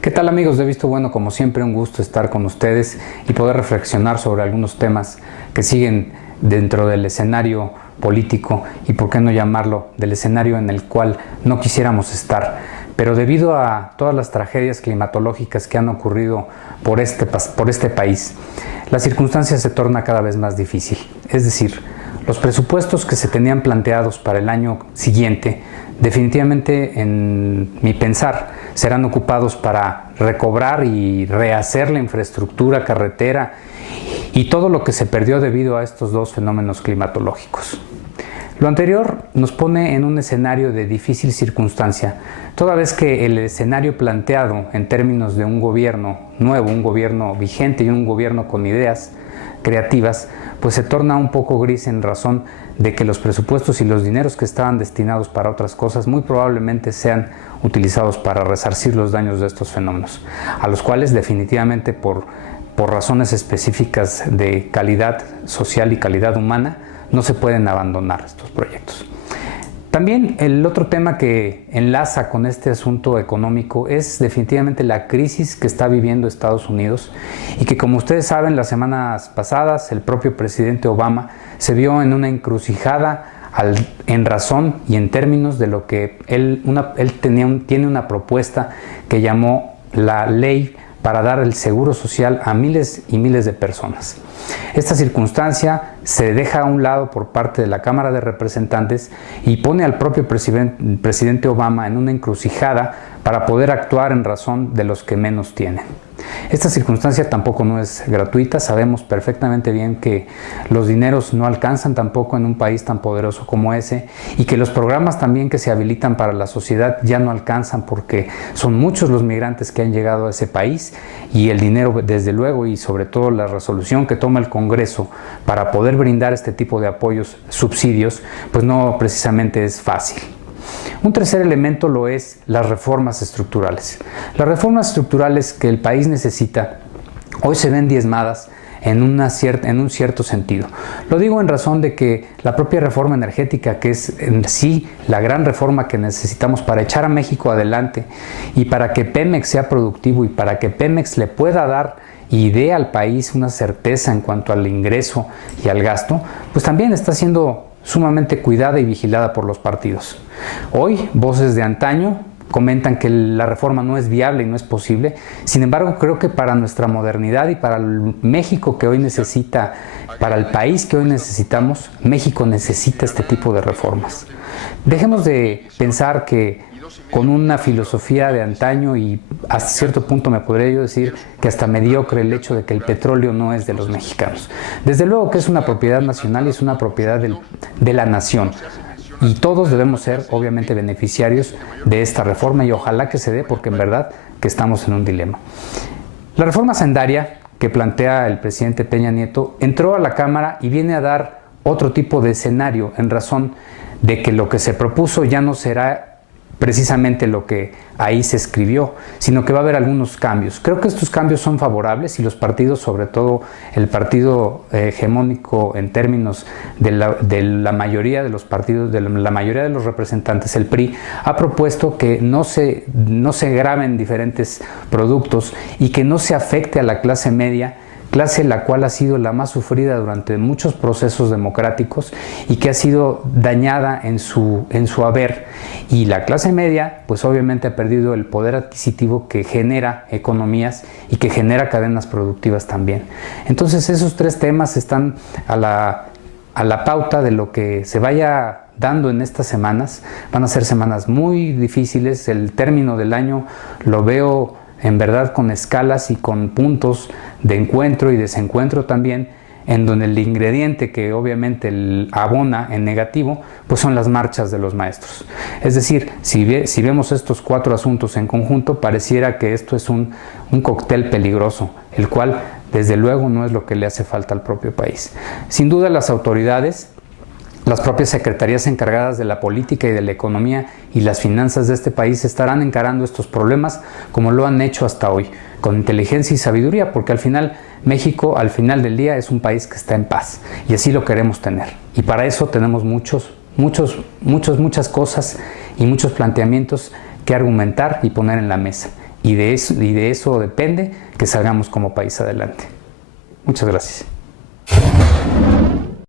¿Qué tal, amigos de Visto Bueno? Como siempre, un gusto estar con ustedes y poder reflexionar sobre algunos temas que siguen dentro del escenario político y, por qué no llamarlo, del escenario en el cual no quisiéramos estar. Pero debido a todas las tragedias climatológicas que han ocurrido por este país, la circunstancia se torna cada vez más difícil. Es decir, los presupuestos que se tenían planteados para el año siguiente, definitivamente, en mi pensar, serán ocupados para recobrar y rehacer la infraestructura carretera y todo lo que se perdió debido a estos dos fenómenos climatológicos. Lo anterior nos pone en un escenario de difícil circunstancia, toda vez que el escenario planteado en términos de un gobierno nuevo, un gobierno vigente y un gobierno con ideas creativas, pues se torna un poco gris en razón de que los presupuestos y los dineros que estaban destinados para otras cosas muy probablemente sean utilizados para resarcir los daños de estos fenómenos, a los cuales definitivamente por razones específicas de calidad social y calidad humana no se pueden abandonar estos proyectos. También el otro tema que enlaza con este asunto económico es definitivamente la crisis que está viviendo Estados Unidos y que, como ustedes saben, las semanas pasadas el propio presidente Obama se vio en una encrucijada en razón y en términos de lo que él tiene una propuesta que llamó la ley para dar el seguro social a miles y miles de personas. Esta circunstancia se deja a un lado por parte de la Cámara de Representantes y pone al propio presidente Obama en una encrucijada para poder actuar en razón de los que menos tienen. Esta circunstancia tampoco no es gratuita. Sabemos perfectamente bien que los dineros no alcanzan tampoco en un país tan poderoso como ese, y que los programas también que se habilitan para la sociedad ya no alcanzan porque son muchos los migrantes que han llegado a ese país, y el dinero, desde luego, y sobre todo la resolución que toma el Congreso para poder brindar este tipo de apoyos, subsidios, pues no precisamente es fácil. Un tercer elemento lo es las reformas estructurales. Las reformas estructurales que el país necesita hoy se ven diezmadas en un cierto sentido. Lo digo en razón de que la propia reforma energética, que es en sí la gran reforma que necesitamos para echar a México adelante y para que Pemex sea productivo y para que Pemex le pueda dar y dé al país una certeza en cuanto al ingreso y al gasto, pues también está siendo sumamente cuidada y vigilada por los partidos. Hoy, voces de antaño comentan que la reforma no es viable y no es posible. Sin embargo, creo que para nuestra modernidad y para el México que hoy necesita, para el país que hoy necesitamos, México necesita este tipo de reformas. Dejemos de pensar que con una filosofía de antaño, y hasta cierto punto me podría yo decir que hasta mediocre, el hecho de que el petróleo no es de los mexicanos. Desde luego que es una propiedad nacional y es una propiedad de la nación. Y todos debemos ser, obviamente, beneficiarios de esta reforma, y ojalá que se dé, porque en verdad que estamos en un dilema. La reforma hacendaria que plantea el presidente Peña Nieto entró a la Cámara y viene a dar otro tipo de escenario en razón de que lo que se propuso ya no será precisamente lo que ahí se escribió, sino que va a haber algunos cambios. Creo que estos cambios son favorables y los partidos, sobre todo el partido hegemónico en términos de la mayoría de los partidos, de la mayoría de los representantes, el PRI, ha propuesto que no se graven diferentes productos y que no se afecte a la clase media, clase la cual ha sido la más sufrida durante muchos procesos democráticos y que ha sido dañada en su haber. Y la clase media, pues obviamente ha perdido el poder adquisitivo que genera economías y que genera cadenas productivas también. Entonces esos tres temas están a la pauta de lo que se vaya dando en estas semanas. Van a ser semanas muy difíciles. El término del año lo veo en verdad con escalas y con puntos de encuentro y desencuentro también, en donde el ingrediente que obviamente abona en negativo, pues son las marchas de los maestros. Es decir, si vemos estos cuatro asuntos en conjunto, pareciera que esto es un cóctel peligroso, el cual desde luego no es lo que le hace falta al propio país. Sin duda, las autoridades, las propias secretarías encargadas de la política y de la economía y las finanzas de este país estarán encarando estos problemas como lo han hecho hasta hoy, con inteligencia y sabiduría, porque al final México, al final del día, es un país que está en paz y así lo queremos tener. Y para eso tenemos muchas cosas y muchos planteamientos que argumentar y poner en la mesa. y de eso depende que salgamos como país adelante. Muchas gracias.